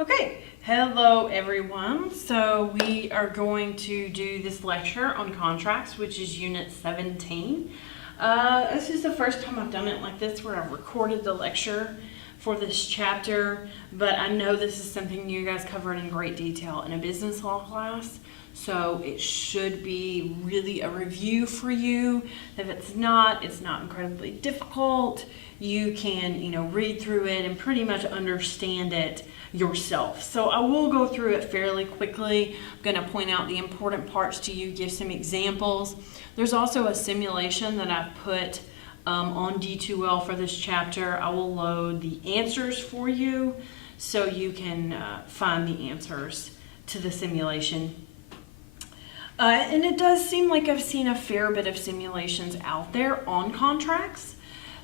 Okay, hello everyone. So we are going to do this lecture on contracts, which is Unit 17. This is the first time I've done it like this, where I've recorded the lecture for this chapter, but I know this is something you guys covered in great detail in a business law class, so it should be really a review for you. If it's not incredibly difficult. You can, read through it and pretty much understand it yourself. So I will go through it fairly quickly. I'm going to point out the important parts to you, give some examples. There's also a simulation that I've put on D2L for this chapter. I will load the answers for you so you can find the answers to the simulation. And it does seem like I've seen a fair bit of simulations out there on contracts.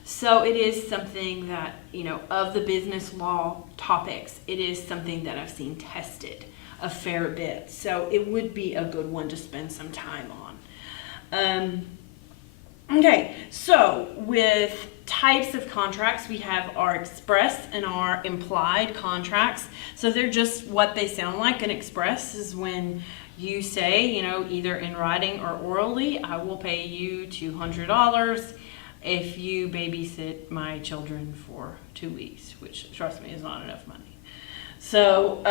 So it is something that, of the business law topics, it is something that I've seen tested a fair bit. So it would be a good one to spend some time on. Okay, so with types of contracts, we have our express and our implied contracts. So they're just what they sound like. An express is when you say, either in writing or orally, I will pay you $200 if you babysit my children for 2 weeks, which, trust me, is not enough money. So,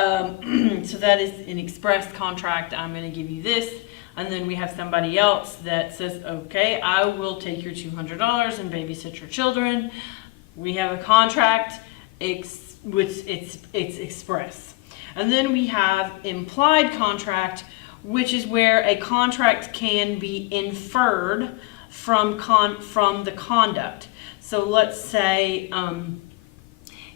so that is an express contract. I'm going to give you this. And then we have somebody else that says, okay, I will take your $200 and babysit your children. We have a contract, which it's express. And then we have implied contract, which is where a contract can be inferred from the conduct. So let's say and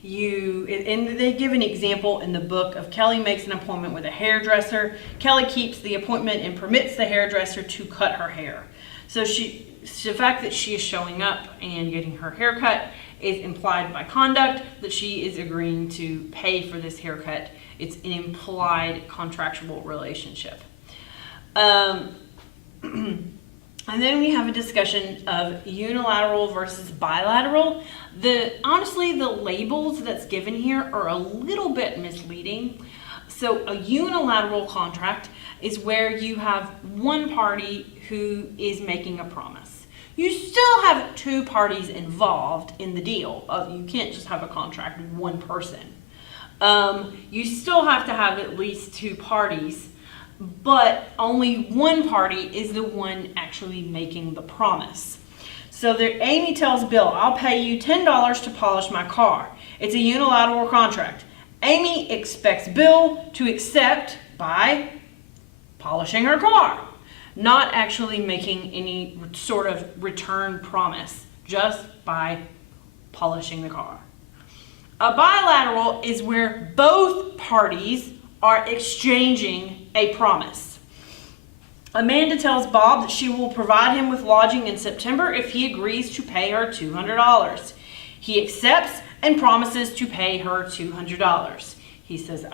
they give an example in the book of Kelly makes an appointment with a hairdresser. Kelly keeps the appointment and permits the hairdresser to cut her hair. So the fact that she is showing up and getting her hair cut is implied by conduct that she is agreeing to pay for this haircut. It's an implied contractual relationship. And then we have a discussion of unilateral versus bilateral. Honestly, the labels that's given here are a little bit misleading. So a unilateral contract is where you have one party who is making a promise. You still have two parties involved in the deal. You can't just have a contract with one person. You still have to have at least two parties, but only one party is the one actually making the promise. So Amy tells Bill, I'll pay you $10 to polish my car. It's a unilateral contract. Amy expects Bill to accept by polishing her car, not actually making any sort of return promise, just by polishing the car. A bilateral is where both parties are exchanging a promise. Amanda tells Bob that she will provide him with lodging in September if he agrees to pay her $200. He accepts and promises to pay her $200. He says,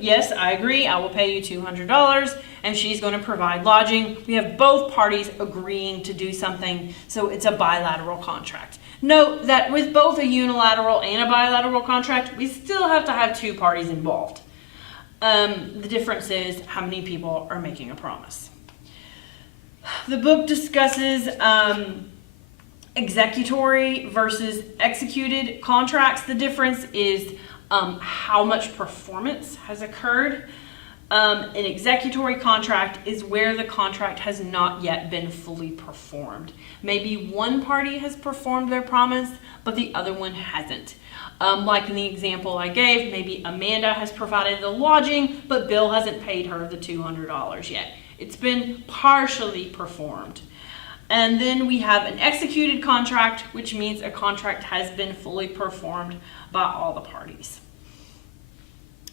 yes, I agree, I will pay you $200, and she's going to provide lodging. We have both parties agreeing to do something, so it's a bilateral contract. Note that with both a unilateral and a bilateral contract, we still have to have two parties involved. The difference is how many people are making a promise. The book discusses executory versus executed contracts. The difference is how much performance has occurred. An executory contract is where the contract has not yet been fully performed. Maybe one party has performed their promise, but the other one hasn't. Like in the example I gave, maybe Amanda has provided the lodging, but Bill hasn't paid her the $200 yet. It's been partially performed. And then we have an executed contract, which means a contract has been fully performed by all the parties.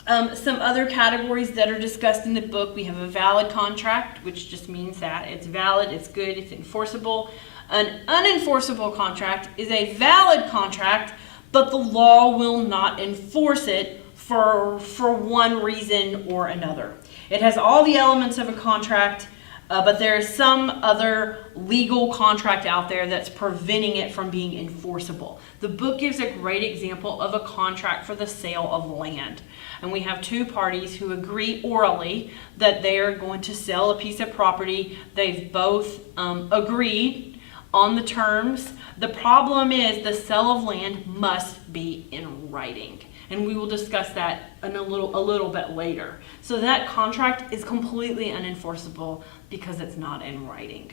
Some other categories that are discussed in the book, we have a valid contract, which just means that it's valid, it's good, it's enforceable. An unenforceable contract is a valid contract, but the law will not enforce it for one reason or another. It has all the elements of a contract, But there is some other legal contract out there that's preventing it from being enforceable. The book gives a great example of a contract for the sale of land. And we have two parties who agree orally that they are going to sell a piece of property. They've both agreed on the terms. The problem is the sale of land must be in writing. And we will discuss that in a little bit later. So that contract is completely unenforceable because it's not in writing.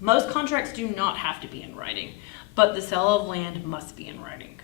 Most contracts do not have to be in writing, but the sale of land must be in writing.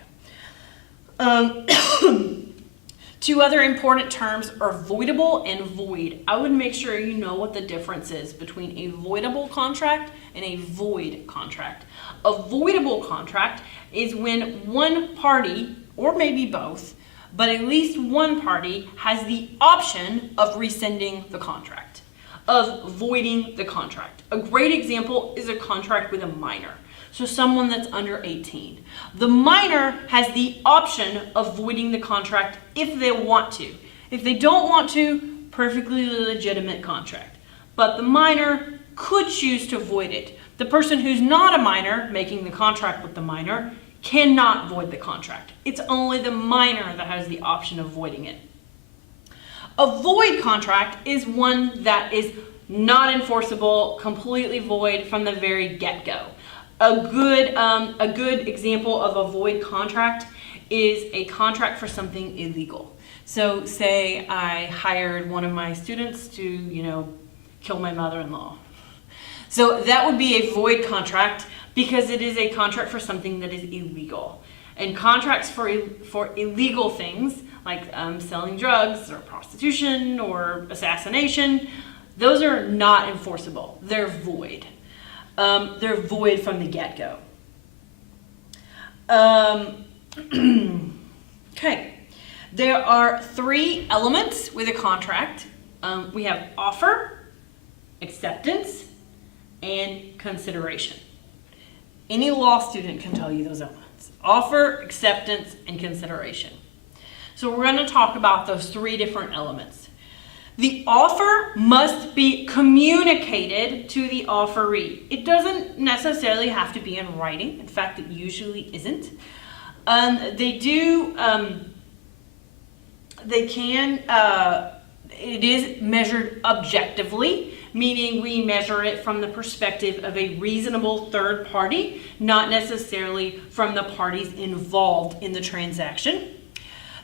Two other important terms are voidable and void. I would make sure you know what the difference is between a voidable contract and a void contract. A voidable contract is when one party, or maybe both, but at least one party has the option of rescinding the contract, of voiding the contract. A great example is a contract with a minor. So someone that's under 18. The minor has the option of voiding the contract if they want to. If they don't want to, perfectly legitimate contract. But the minor could choose to void it. The person who's not a minor, making the contract with the minor, cannot void the contract. It's only the minor that has the option of voiding it. A void contract is one that is not enforceable, completely void from the very get-go. A good example of a void contract is a contract for something illegal. So say I hired one of my students to, kill my mother-in-law. So that would be a void contract because it is a contract for something that is illegal. And contracts for illegal things like selling drugs or prostitution or assassination, those are not enforceable. They're void. They're void from the get-go. Okay. There are three elements with a contract. We have offer, acceptance, and consideration. Any law student can tell you those elements. Offer, acceptance, and consideration. So we're going to talk about those three different elements. The offer must be communicated to the offeree. It doesn't necessarily have to be in writing. In fact, it usually isn't. It is measured objectively, meaning we measure it from the perspective of a reasonable third party, not necessarily from the parties involved in the transaction.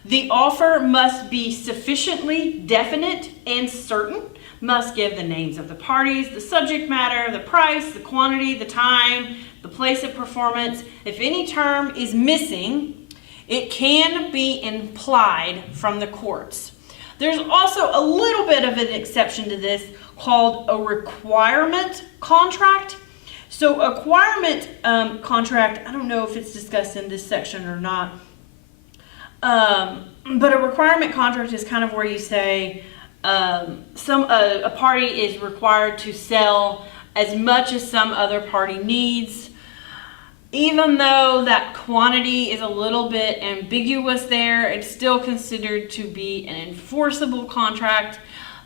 The offer must be sufficiently definite and certain, must give the names of the parties, the subject matter, the price, the quantity, the time, the place of performance. If any term is missing, it can be implied from the courts. There's also a little bit of an exception to this called a requirement contract. So a requirement contract, I don't know if it's discussed in this section or not, but a requirement contract is kind of where you say a party is required to sell as much as some other party needs. Even though that quantity is a little bit ambiguous there, it's still considered to be an enforceable contract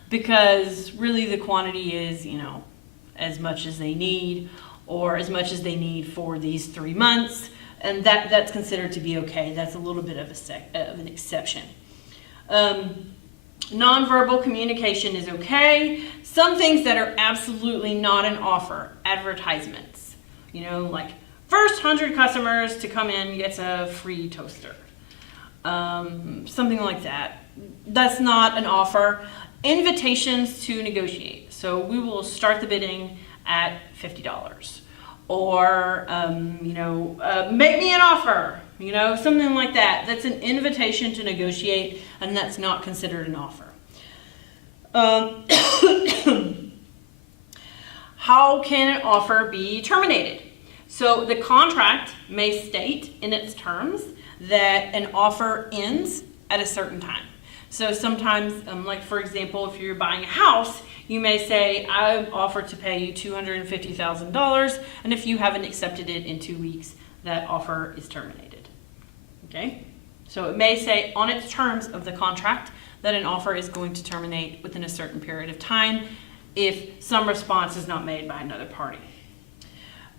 because really the quantity is, as much as they need or as much as they need for these 3 months. And that's considered to be okay. That's a little bit of an exception. Nonverbal communication is okay. Some things that are absolutely not an offer, advertisements. Like first 100 customers to come in gets a free toaster. Something like that. That's not an offer. Invitations to negotiate. So we will start the bidding at $50. Or, make me an offer, something like that. That's an invitation to negotiate, and that's not considered an offer. How can an offer be terminated? So the contract may state in its terms that an offer ends at a certain time. So sometimes, like for example, if you're buying a house, you may say, I offer to pay you $250,000, and if you haven't accepted it in 2 weeks, that offer is terminated. Okay? So it may say on its terms of the contract that an offer is going to terminate within a certain period of time. if some response is not made by another party.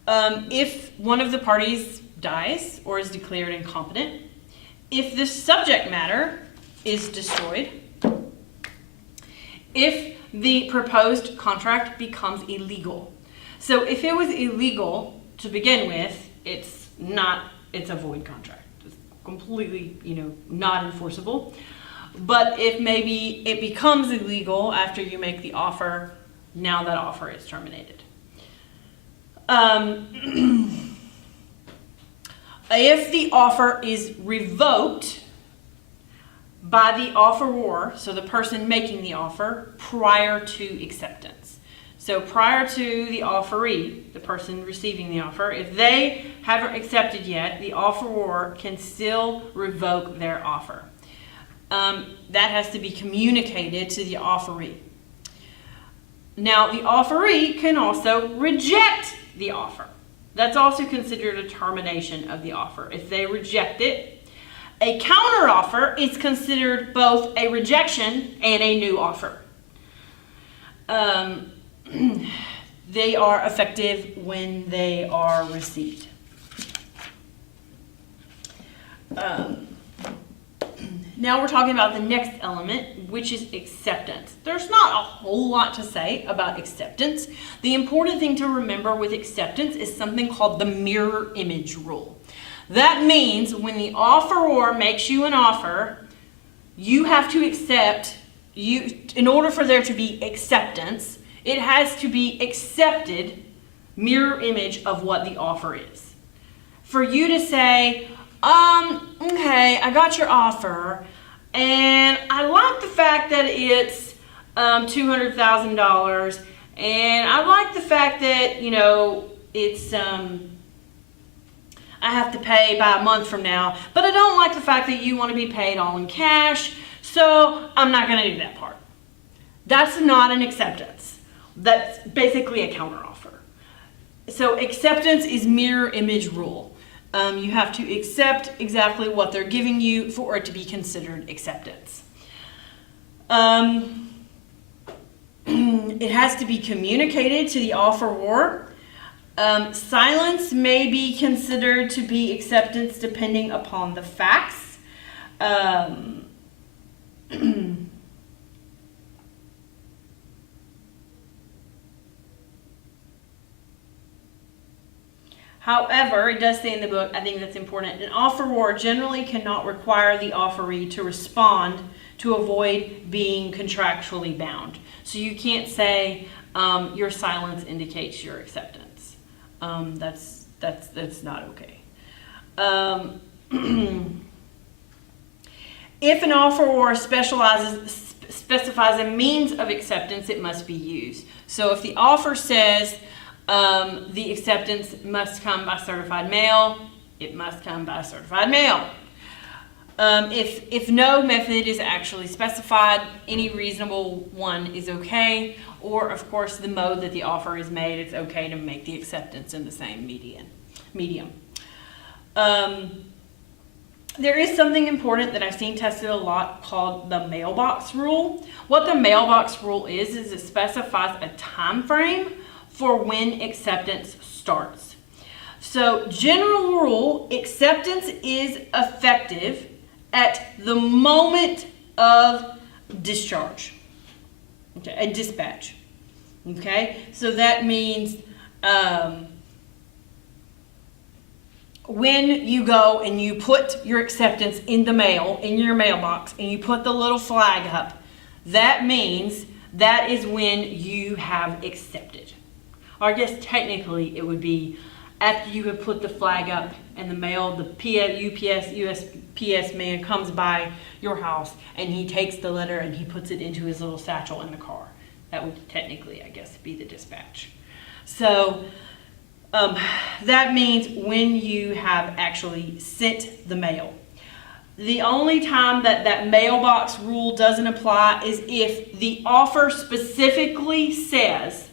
If one of the parties dies or is declared incompetent, if the subject matter is destroyed, if the proposed contract becomes illegal. So if it was illegal to begin with, it's a void contract. It's completely, not enforceable. But if maybe it becomes illegal after you make the offer, now that offer is terminated. If the offer is revoked by the offeror, so the person making the offer, prior to acceptance. So prior to the offeree, the person receiving the offer, if they haven't accepted yet, the offeror can still revoke their offer. That has to be communicated to the offeree. Now, the offeree can also reject the offer. That's also considered a termination of the offer. If they reject it, a counteroffer is considered both a rejection and a new offer. They are effective when they are received. Now we're talking about the next element, which is acceptance. There's not a whole lot to say about acceptance. The important thing to remember with acceptance is something called the mirror image rule. That means when the offeror makes you an offer, you have to accept, in order for there to be acceptance, it has to be accepted mirror image of what the offer is. For you to say, okay, I got your offer, and I like the fact that it's $200,000, and I like the fact that, it's, I have to pay by a month from now, but I don't like the fact that you want to be paid all in cash, so I'm not going to do that part. That's not an acceptance. That's basically a counteroffer. So acceptance is mirror image rule. You have to accept exactly what they're giving you for it to be considered acceptance. It has to be communicated to the offeror. Silence may be considered to be acceptance depending upon the facts. However, it does say in the book, I think that's important, an offeror generally cannot require the offeree to respond to avoid being contractually bound. So you can't say your silence indicates your acceptance. That's not okay. If an offeror specifies a means of acceptance, it must be used. So if the offer says the acceptance must come by certified mail, it must come by certified mail. If no method is actually specified, any reasonable one is okay, or of course the mode that the offer is made, it's okay to make the acceptance in the same medium. There is something important that I've seen tested a lot called the mailbox rule. What the mailbox rule is it specifies a time frame for when acceptance starts. So general rule, acceptance is effective at the moment of discharge, okay, a dispatch. Okay, so that means when you go and you put your acceptance in the mail, in your mailbox, and you put the little flag up, that means that is when you have accepted. Or I guess technically it would be after you have put the flag up and the mail, the USPS man comes by your house and he takes the letter and he puts it into his little satchel in the car. That would technically, I guess, be the dispatch. So that means when you have actually sent the mail. The only time that mailbox rule doesn't apply is if the offer specifically says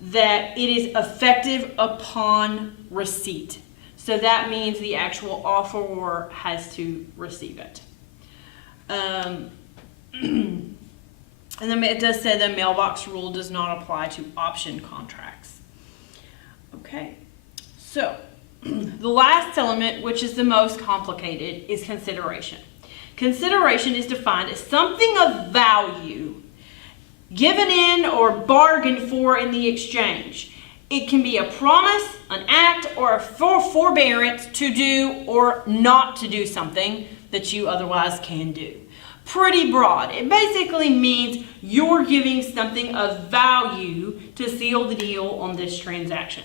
that it is effective upon receipt. So that means the actual offeror has to receive it. And then it does say the mailbox rule does not apply to option contracts. Okay, so the last element, which is the most complicated, is consideration. Consideration is defined as something of value given in or bargained for in the exchange. It can be a promise, an act, or a forbearance to do or not to do something that you otherwise can do. Pretty broad. It basically means you're giving something of value to seal the deal on this transaction.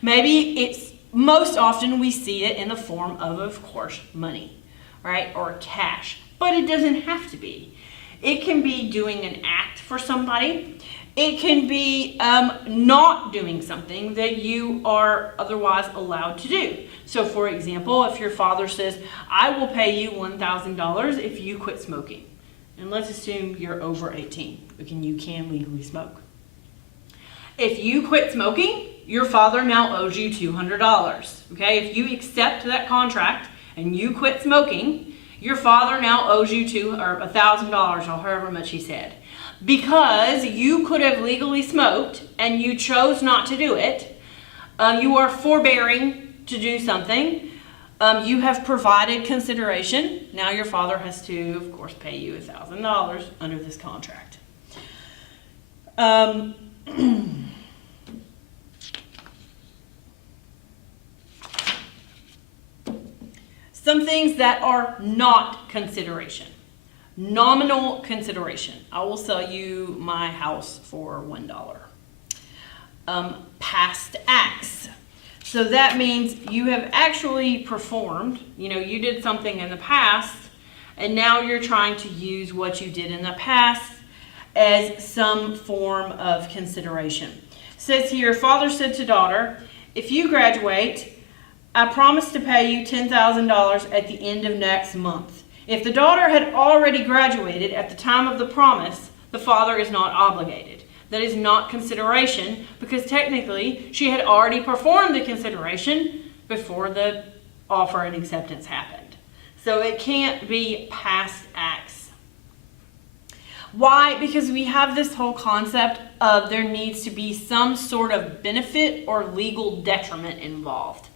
Maybe it's, most often we see it in the form of course, money, right? Or cash. But it doesn't have to be. It can be doing an act for somebody. It can be not doing something that you are otherwise allowed to do. So for example, if your father says, I will pay you $1,000 if you quit smoking. And let's assume you're over 18, and you can legally smoke. If you quit smoking, your father now owes you $200. Okay, if you accept that contract and you quit smoking, your father now owes you $1,000 or however much he said. Because you could have legally smoked and you chose not to do it, you are forbearing to do something. You have provided consideration. Now your father has to, of course, pay you $1,000 under this contract. Some things that are not consideration. Nominal consideration. I will sell you my house for $1. Past acts. So that means you have actually performed, you did something in the past, and now you're trying to use what you did in the past as some form of consideration. It says here, father said to daughter, if you graduate, I promise to pay you $10,000 at the end of next month. If the daughter had already graduated at the time of the promise, the father is not obligated. That is not consideration because technically she had already performed the consideration before the offer and acceptance happened. So it can't be past acts. Why? Because we have this whole concept of there needs to be some sort of benefit or legal detriment involved.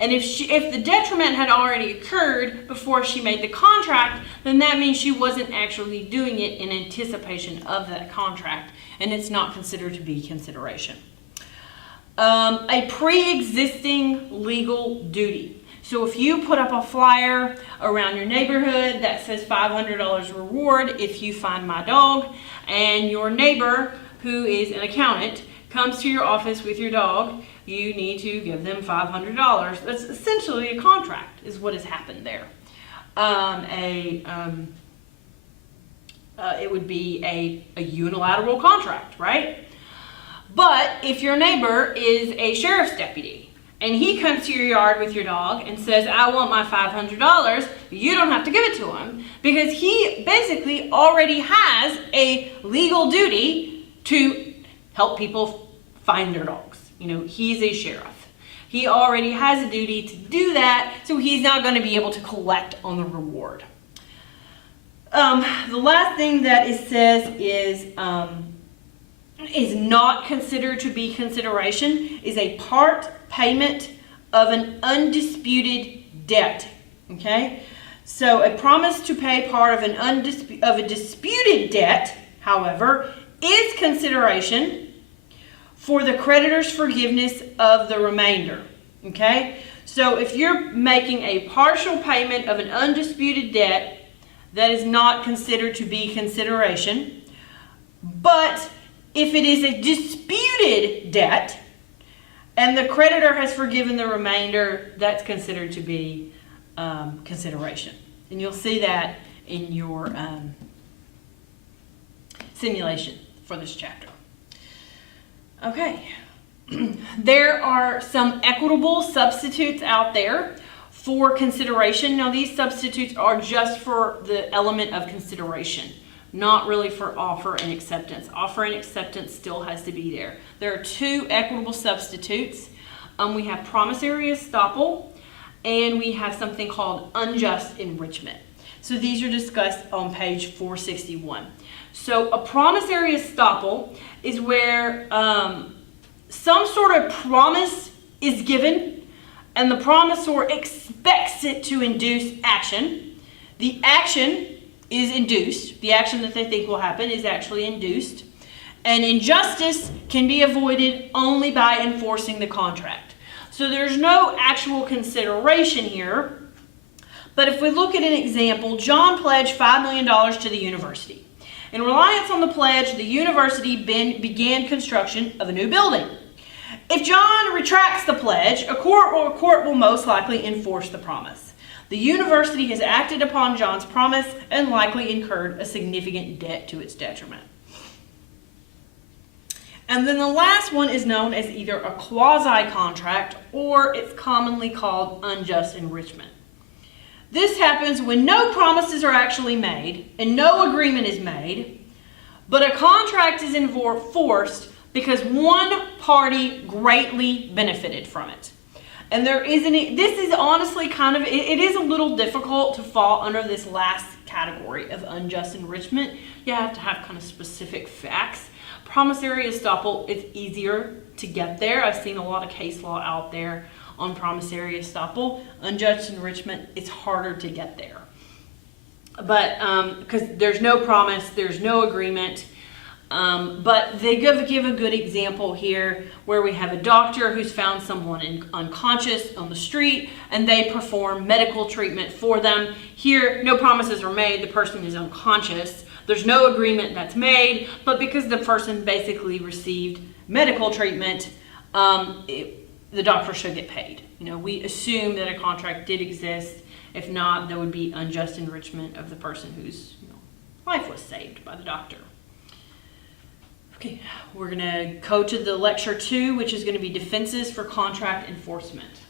And if the detriment had already occurred before she made the contract, then that means she wasn't actually doing it in anticipation of that contract, and it's not considered to be consideration. A pre-existing legal duty. So if you put up a flyer around your neighborhood that says $500 reward if you find my dog, and your neighbor, who is an accountant, comes to your office with your dog, you need to give them $500. That's essentially a contract, is what has happened there. It would be a unilateral contract, right? But if your neighbor is a sheriff's deputy and he comes to your yard with your dog and says, I want my $500, you don't have to give it to him because he basically already has a legal duty to help people find their dogs. He's a sheriff. He already has a duty to do that, so he's not going to be able to collect on the reward. The last thing that it says is not considered to be consideration is a part payment of an undisputed debt. Okay, so a promise to pay part of a disputed debt, however, is consideration for the creditor's forgiveness of the remainder. Okay, so if you're making a partial payment of an undisputed debt, that is not considered to be consideration. But if it is a disputed debt and the creditor has forgiven the remainder, that's considered to be consideration. And you'll see that in your simulation for this chapter. Okay, there are some equitable substitutes out there for consideration. Now these substitutes are just for the element of consideration, not really for offer and acceptance. Offer and acceptance still has to be there. There are two equitable substitutes. We have promissory estoppel and we have something called unjust enrichment. So these are discussed on page 461. So a promissory estoppel is where some sort of promise is given and the promisor expects it to induce action. The action is induced. The action that they think will happen is actually induced. And injustice can be avoided only by enforcing the contract. So there's no actual consideration here. But if we look at an example, John pledged $5 million to the university. In reliance on the pledge, the university began construction of a new building. If John retracts the pledge, a court will most likely enforce the promise. The university has acted upon John's promise and likely incurred a significant debt to its detriment. And then the last one is known as either a quasi-contract or it's commonly called unjust enrichment. This happens when no promises are actually made and no agreement is made, but a contract is enforced because one party greatly benefited from it. And this is honestly it is a little difficult to fall under this last category of unjust enrichment. You have to have kind of specific facts. Promissory estoppel, it's easier to get there. I've seen a lot of case law out there on promissory estoppel. Unjust enrichment, it's harder to get there. But because there's no promise, there's no agreement. But they give a good example here where we have a doctor who's found someone unconscious on the street and they perform medical treatment for them. Here, no promises are made. The person is unconscious. There's no agreement that's made, but because the person basically received medical treatment, the doctor should get paid. We assume that a contract did exist. If not, there would be unjust enrichment of the person whose life was saved by the doctor. Okay, we're going to go to the lecture 2, which is going to be defenses for contract enforcement.